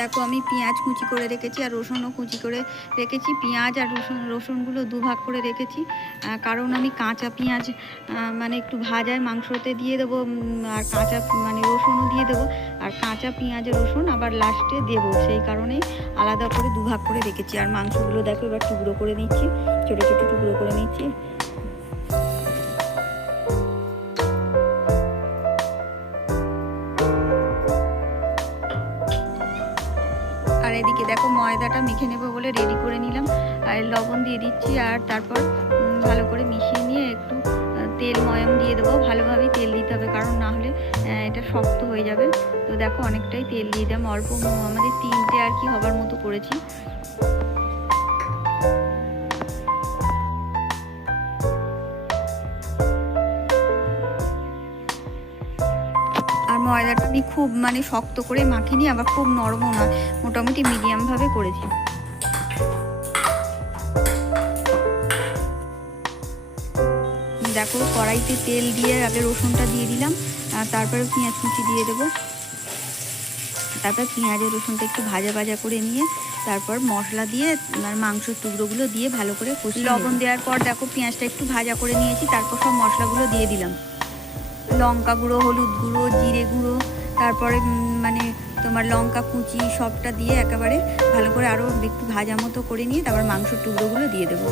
দেখো, আমি পেঁয়াজ কুচি করে রেখেছি আর রসুনও কুচি করে রেখেছি। পেঁয়াজ আর রসুন, রসুনগুলো দুভাগ করে রেখেছি। কারণ আমি কাঁচা পেঁয়াজ মানে একটু ভাজায় মাংসতে দিয়ে দেবো আর কাঁচা মানে রসুনও দিয়ে দেবো। আর কাঁচা পেঁয়াজ, রসুন আবার লাস্টে দেবো। সেই কারণেই আলাদা করে দুভাগ করে রেখেছি। আর মাংসগুলো দেখো, এবার টুকরো করে নিচ্ছি, ছোটো ছোটো টুকরো করে নিচ্ছি। দেখো ময়দাটা মেখে নেব বলে রেডি করে নিলাম। আর লবণ দিয়ে দিচ্ছি আর তারপর ভালো করে মিশিয়ে নিয়ে একটু তেল ময়ম দিয়ে দেবো। ভালোভাবেই তেল দিতে হবে, কারণ না হলে এটা শক্ত হয়ে যাবে। তো দেখো অনেকটাই তেল দিয়ে দিলাম। অল্প আমাদের তিনটে আর কি হবার মতো করেছি। ময়দাটা আমি খুব মানে শক্ত করে মাখিনি আবার খুব নরমও নয় মোটামুটি মিডিয়ামভাবে করেছি। দেখো কড়াইতে তেল দিয়ে আগে রসুনটা দিয়ে দিলাম আর তারপরে পেঁয়াজ কুচি দিয়ে দেবো। তারপর পেঁয়াজের রসুনটা একটু ভাজা ভাজা করে নিয়ে তারপর মশলা দিয়ে আর মাংসের টুকরোগুলো দিয়ে ভালো করে কষিয়ে লবণ দেওয়ার পর দেখো পেঁয়াজটা একটু ভাজা করে নিয়েছি তারপর সব মশলাগুলো দিয়ে দিলাম। লঙ্কা গুঁড়ো, হলুদ গুঁড়ো, জিরে গুঁড়ো, তারপরে মানে তোমার লঙ্কা কুচি সবটা দিয়ে একেবারে ভালো করে আরও একটু ভাজা মতো করে নিয়ে তারপর মাংসের টুকরোগুলো দিয়ে দেবো।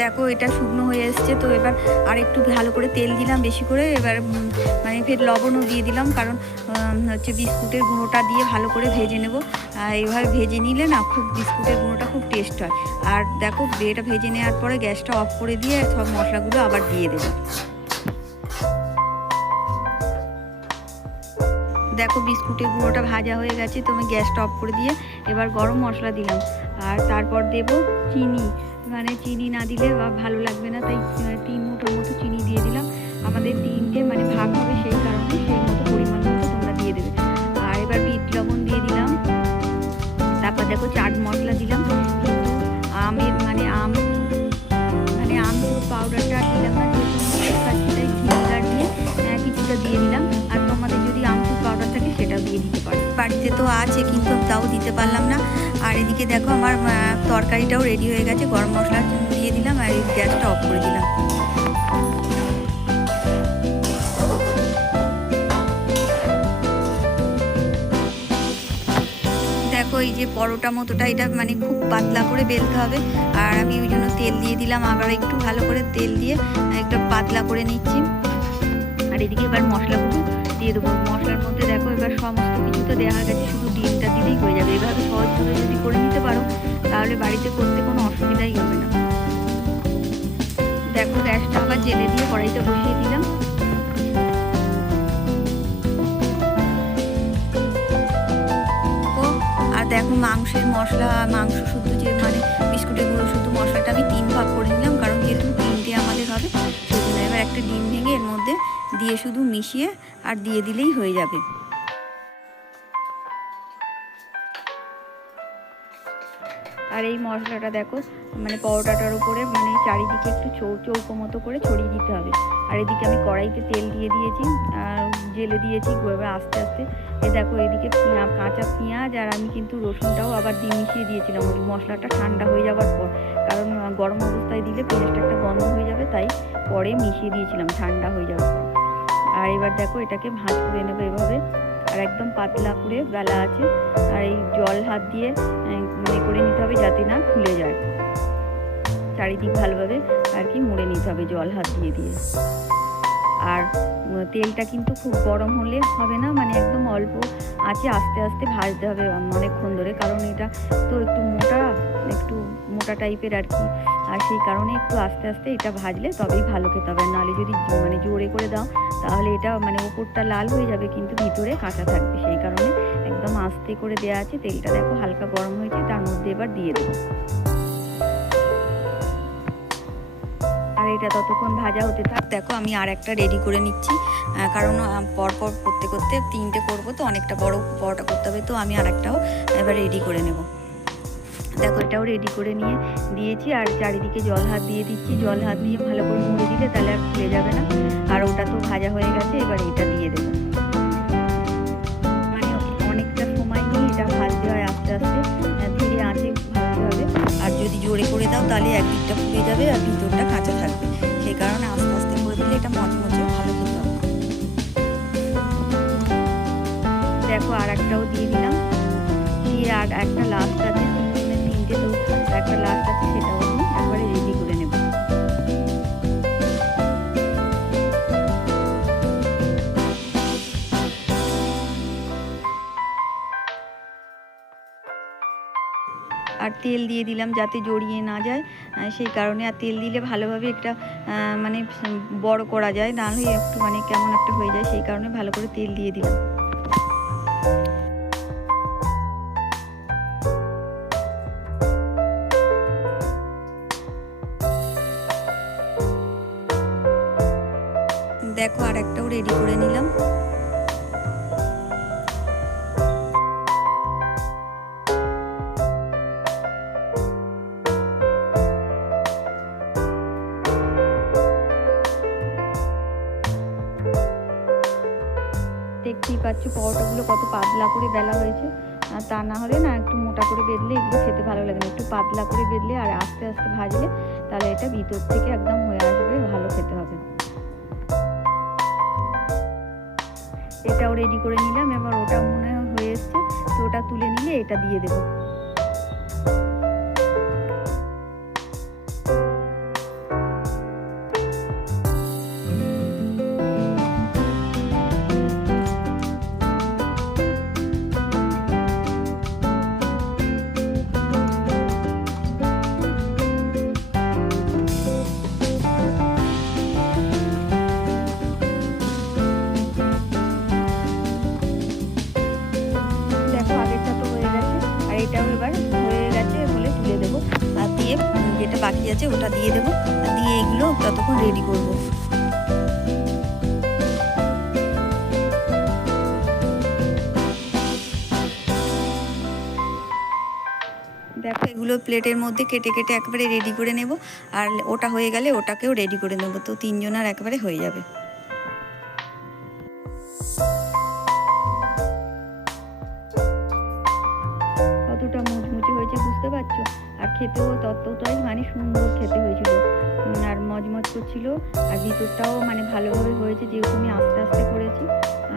দেখো, এটা এসছে তো এবার আর একটু ভালো করে তেল দিলাম বেশি করে। এবার মানে ফের লবণও দিয়ে দিলাম, কারণ হচ্ছে বিস্কুটের গুঁড়োটা দিয়ে ভালো করে ভেজে নেব। আর এইভাবে ভেজে নিলে না খুব বিস্কুটের গুঁড়োটা খুব টেস্ট হয়। আর দেখো, এটা ভেজে নেওয়ার পরে গ্যাসটা অফ করে দিয়ে সব মশলাগুলো আবার দিয়ে দেবো। দেখো, বিস্কুটের গুঁড়োটা ভাজা হয়ে গেছে, তো আমি গ্যাসটা অফ করে দিয়ে এবার গরম মশলা দিলাম। আর তারপর দেব চিনি। মানে চিনি না দিলে ভালো লাগবে না, তাই তিন মুঠোর মতো চিনি দিয়ে দিলাম। আমাদের তিনটে মানে ভাগ হবে সেই কারণে সেই মতো পরিমাণ মতো তোমরা দিয়ে দেবে। আর এবার বিট লবণ দিয়ে দিলাম। তারপর দেখো চাট মশলা দিলাম। আমের মানে আম মানে আম পাউডারটা দিলাম দিয়ে কিছুটা দিয়ে দিলাম। আর তোমাদের যদি আমচুর পাউডার থাকে সেটাও দিয়ে দিতে পারো। বাড়িতে তো আছে, কিন্তু তাও দিতে পারলাম না। এদিকে দেখো আমার তরকারিটাও রেডি হয়ে গেছে, গরম মশলা দিয়ে দিলাম আর গ্যাসটা অফ করে দিলাম। দেখো এই যে পরোটা মতোটা, এটা মানে খুব পাতলা করে বেলতে হবে। আর আমি ওই জন্য তেল দিয়ে দিলাম, আবার একটু ভালো করে তেল দিয়ে একটা পাতলা করে নিচ্ছি। আর এদিকে এবার মশলাগুলো দিয়ে দেবো। মশলার মধ্যে দেখো এবার সমস্ত কিছু তো দেওয়া গেছে, শুধু ডিমটা দিলেই হয়ে যাবে। এভাবে সহজভাবে যদি করে নিতে পারো, তাহলে বাড়িতে করতে কোনো অসুবিধাই হবে না। দেখো, গ্যাসটা আবার জেলে দিয়ে কড়াইটা বসিয়ে দিলাম। দেখো, মাংসের মশলা, মাংস শুধু যে মানে বিস্কুটের গুঁড়ো, শুধু মশলাটা আমি তিন ভাগ করে নিলাম, কারণ যেহেতু তিনটে আমাদের হবে সেই জন্য এবার একটা ডিম ভেঙে এর মধ্যে দিয়ে শুধু মিশিয়ে আর দিয়ে দিলেই হয়ে যাবে। আর এই মশলাটা দেখো মানে পরোটাটার উপরে মানে চারিদিকে একটু চৌ, চৌকো মতো করে ছড়িয়ে দিতে হবে। আর এদিকে আমি কড়াইতে তেল দিয়ে দিয়েছি, আর জেলে দিয়েছি এবার আস্তে আস্তে। এ দেখো, এদিকে কাঁচা পেঁয়াজ আর আমি কিন্তু রসুনটাও আবার দিয়ে মিশিয়ে দিয়েছিলাম। ওই মশলাটা ঠান্ডা হয়ে যাওয়ার পর, কারণ গরম অবস্থায় দিলে পেঁয়াজটা একটা গন্ধ হয়ে যাবে, তাই পরে মিশিয়ে দিয়েছিলাম, ঠান্ডা হয়ে যাওয়ার পর। আর এবার দেখো, এটাকে ভাঁজ করে নেবে এভাবে। আর একদম পাতলা করে বেলা আছে। আর এই জল হাত দিয়ে মনে করে নিতে হবে যাতে না খুলে যায়। চারিদিক ভালোভাবে আর কি মুড়ে নিতে হবে জল হাত দিয়ে দিয়ে। আর তেলটা কিন্তু খুব গরম হলে হবে না মানে একদম অল্প আছে, আস্তে আস্তে ভাজতে হবে অনেকক্ষণ ধরে, কারণ এটা তো একটু মোটা টাইপের আর কি। আর সেই কারণে একটু আস্তে আস্তে এটা ভাজলে তবেই ভালো খেতে হবে। নাহলে যদি মানে জোরে করে দাও, তাহলে এটা মানে ওপরটা লাল হয়ে যাবে, কিন্তু ভিতরে কাঁচা থাকবে। সেই কারণে একদম আস্তে করে দেওয়া আছে। তেলটা দেখো হালকা গরম হয়েছে, তার মধ্যে এবার দিয়ে দেবো। আর এটা ততক্ষণ ভাজা হতে থাক। দেখো আমি আর একটা রেডি করে নিচ্ছি। কারণ পরপর করতে করতে তিনটে করব তো, অনেকটা বড় পরোটা করতে হবে তো, আমি আর একটাও এবার রেডি করে নেব। দেখো এটাও রেডি করে নিয়ে দিয়েছি আর চারিদিকে জল হাত দিয়ে দিচ্ছি। জল হাত দিয়ে ভালো করে মুড়ে দিলে তাহলে আর খুলে যাবে না। আর ওটা তো ভাজা হয়ে গেছে, এবার এটা দিয়ে দেবো। মানে অনেকটা সময় নিয়ে এটা ভাজতে হয় আস্তে আস্তে। ধীরে আঁচে ভাজতে হবে। আর যদি জোরে করে দাও তাহলে একদিকটা ফুলে যাবে আর ভিতরটা কাঁচা থাকবে। সেই কারণে আস্তে আস্তে করে দিলে এটা মচমচে ভালো খেতে হবে। দেখো আর একটাও দিয়ে দিলাম। দিয়ে আর একটা লাস্ট একটা লাস্ট আছে সেটাও আমি একবারে রেডি করে নেব। আর তেল দিয়ে দিলাম যাতে জড়িয়ে না যায়। সেই কারণে আর তেল দিলে ভালোভাবে একটা মানে বড় করা যায়। নাহলে একটু মানে কেমন একটা হয়ে যায়, সেই কারণে ভালো করে তেল দিয়ে দিলাম। দেখো আর একটাও রেডি করে নিলাম। দেখতেই পাচ্ছ, পরোটাগুলো কত পাতলা করে বেলা হয়েছে। আর তা না হলে না একটু মোটা করে বেললে এগুলো খেতে ভালো লাগে না। একটু পাতলা করে বেললে আর আস্তে আস্তে ভাজলে তাহলে এটা ভিতর থেকে একদম হয়ে আসবে, ভালো খেতে হবে। এটাও রেডি করে নিলাম, এবার ওটা মনে হয় এসছে, তো ওটা তুলে নিলে এটা দিয়ে দেবো। আছে, ওটা দিয়ে দেবো। আর দিয়ে এগুলো ততক্ষণ রেডি করব। দেখো, এগুলো প্লেটের মধ্যে কেটে কেটে একবারে রেডি করে নেব। আর ওটা হয়ে গেলে ওটাকেও রেডি করে নেব। তো তিনজনের একবারে হয়ে যাবে। কতটা মুচমুচে হয়েছে, বুঝতে পারছ? আর খেতেও ততটাই মানে সুন্দর। করছিল আর ভিতরটাও মানে ভালোভাবে হয়েছে যেহেতু আমি আস্তে আস্তে করেছি।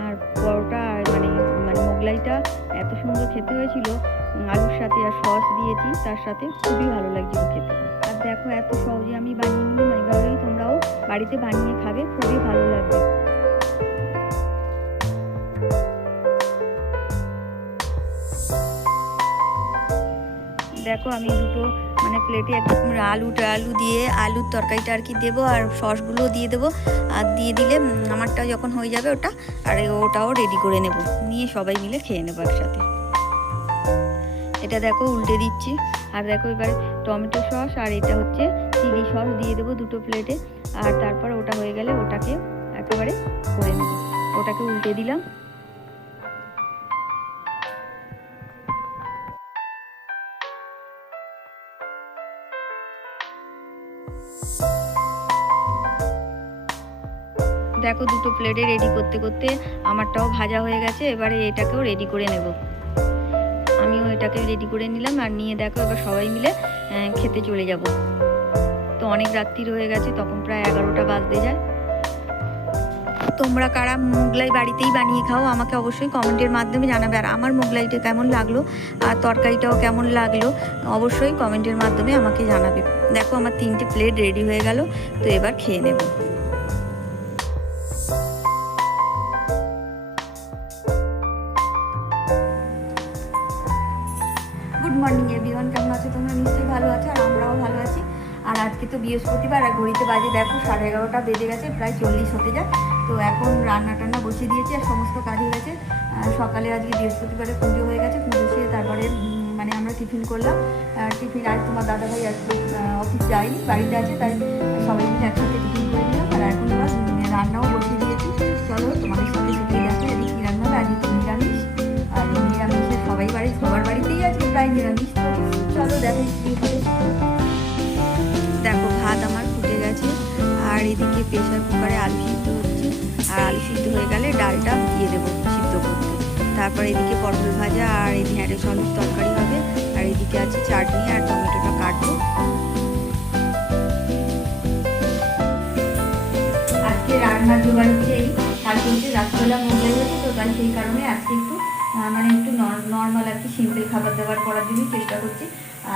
আর পরোটা আর মানে মানে মোগলাইটা এত সুন্দর খেতে হয়েছিল আলুর সাথে আর সস দিয়েছি, তার সাথে খুবই ভালো লাগছিল খেতে। আর দেখো এত সহজে আমি বানিয়ে নিলাম এইভাবেই তোমরাও বাড়িতে বানিয়ে খাবে, খুবই ভালো লাগবে। দেখো আমি দুটো মানে প্লেটে একদম আলুটা আলু দিয়ে আলুর তরকারিটা আর কি দেবো আর সসগুলোও দিয়ে দেবো। আর দিয়ে দিলে আমারটা যখন হয়ে যাবে ওটা, আর ওটাও রেডি করে নেব। নিয়ে সবাই মিলে খেয়ে নেব একসাথে। এটা দেখো উল্টে দিচ্ছি। আর দেখো এবার টমেটো সস আর এটা হচ্ছে চিলি সস দিয়ে দেবো দুটো প্লেটে আর তারপর ওটা হয়ে গেলে ওটাকে একেবারে করে নেব। ওটাকে উল্টে দিলাম। দেখো দুটো প্লেটে রেডি করতে করতে আমারটাও ভাজা হয়ে গেছে, এবারে এটাকেও রেডি করে নেব। আমিও এটাকে রেডি করে নিলাম আর নিয়ে দেখো এবার সবাই মিলে খেতে চলে যাব। তো অনেক রাত্রি হয়ে গেছে, তখন প্রায় এগারোটা বাজতে যায়। তোমরা কারা মোগলাই বাড়িতেই বানিয়ে খাও, আমাকে অবশ্যই কমেন্টের মাধ্যমে জানাবে। আর আমার মোগলাইটা কেমন লাগল আর তরকারিটাও কেমন লাগল, অবশ্যই কমেন্টের মাধ্যমে আমাকে জানাবে। দেখো আমার তিনটে প্লেট রেডি হয়ে গেল, তো এবার খেয়ে নেব। তো বৃহস্পতিবার আর ঘড়িতে বাজে দেখো, সাড়ে এগারোটা বেজে গেছে, প্রায় চল্লিশ হতে যায় তো এখন রান্না টান্না বসিয়ে দিয়েছি আর সমস্ত কাজ হয়ে গেছে। সকালে আজকে বৃহস্পতিবারে পুজো হয়ে গেছে, পুজো সেরে তারপরে মানে আমরা টিফিন করলাম। টিফিন, আর তোমার দাদাভাই আজকে অফিস যায়নি, বাড়িতে আছে, তাই সবাই মিলে একসাথে টিফিন করে দিলাম আর এখন রান্নাও বসিয়ে দিয়েছি। চলো, তোমাদের সাথে সাথে দেখো এদিকে কী রান্না হবে, আজকে নিরামিষ? আর এই নিরামিষে সবাই বাড়ি, সবার বাড়িতেই আছে প্রায় নিরামিষ। চলো দেখাই কি আর এদিকে প্রেশার কুকারে আলু সিদ্ধ হচ্ছে আর আলু সিদ্ধ হয়ে গেলে ডালটা দিয়ে দেবো সিদ্ধ করতে। তারপর এদিকে পটল ভাজা আর এই ঢ্যাঁড়স আলুর তরকারি হবে। আর এদিকে আছে চাটনি আর টমেটোটা কাটবো। আজকে রান্নার জোগাড় মানে খাবার দাবার করার জন্যই চেষ্টা করছি।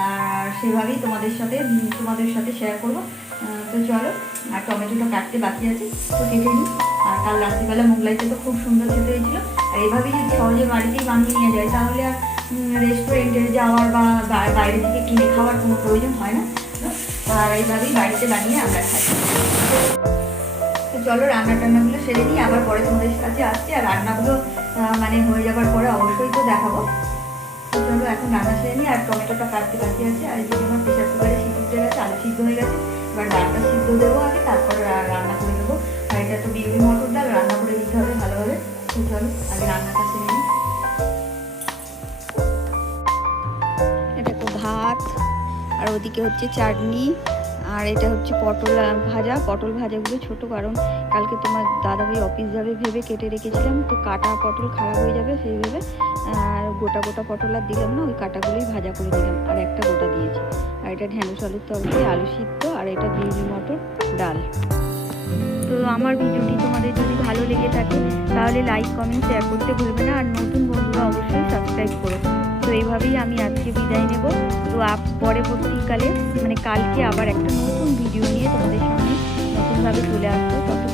আর সেভাবেই তোমাদের সাথে তোমাদের সাথে শেয়ার করব। তো চলো, আর টমেটোটা কাটতে বাকি আছে, তো কেটে নিই। আর কাল রাত্রিবেলা মোগলাইটা তো খুব সুন্দর খেতে হয়েছিল। আর এভাবেই যদি সহজে বাড়িতেই বানিয়ে নিয়ে যায়, তাহলে আর রেস্টুরেন্টে যাওয়ার বা বাইরে থেকে কিনে খাওয়ার কোনো প্রয়োজন হয় না। আর এইভাবেই বাড়িতে বানিয়ে আমরা খাই। তো চলো রান্না টান্নাগুলো সেরে নিই, আবার পরে তোমাদের কাছে আসছি। আর রান্নাগুলো মানে হয়ে যাবার পরে অবশ্যই তো দেখাবো। তো চলো, এখন রান্না সেরে নিই, আর টমেটোটা কাটতে বাকি আছে। আর এদিকে আমার প্রেশার কুকারে সিদ্ধ উঠে গেছে আলু সিদ্ধ হয়ে গেছে। এবার ডালটা সিদ্ধ দেবো আগে, তারপরে রান্না করে দেবো আর এটা তো বিউলি মটর ডাল, রান্না করে দিতে হবে ভালোভাবে। তো আগে রান্নাটা সেরে নিই। ভাত, আর ওদিকে হচ্ছে চাটনি, আর এটা হচ্ছে পটল ভাজা। পটল ভাজাগুলো ছোট, কারণ কালকে তোমার দাদাভাই অফিস যাবে ভেবে কেটে রেখেছিলাম, তো কাটা পটল খারাপ হয়ে যাবে সেই ভেবে আর গোটা গোটা পটল আর দিলাম না, ওই কাটাগুলোই ভাজা করে দিলাম, আর একটা গোটা দিয়েছি। আর এটা ঢ্যাঁড়স আলুর তরকারি, আলু সিদ্ধ, আর এটা বিউলি মটর ডাল। তো আমার ভিডিওটি তোমাদের যদি ভালো লেগে থাকে, তাহলে লাইক কমেন্ট শেয়ার করতে ভুলবে না, আর নতুন বন্ধুরা অবশ্যই সাবস্ক্রাইব করো। তো এইভাবেই আমি আজকে বিদায় নেব। তো আপ, পরবর্তীকালে মানে কালকে আবার একটা নতুন ভিডিও নিয়ে তোমাদের সামনে নতুনভাবে চলে আসব।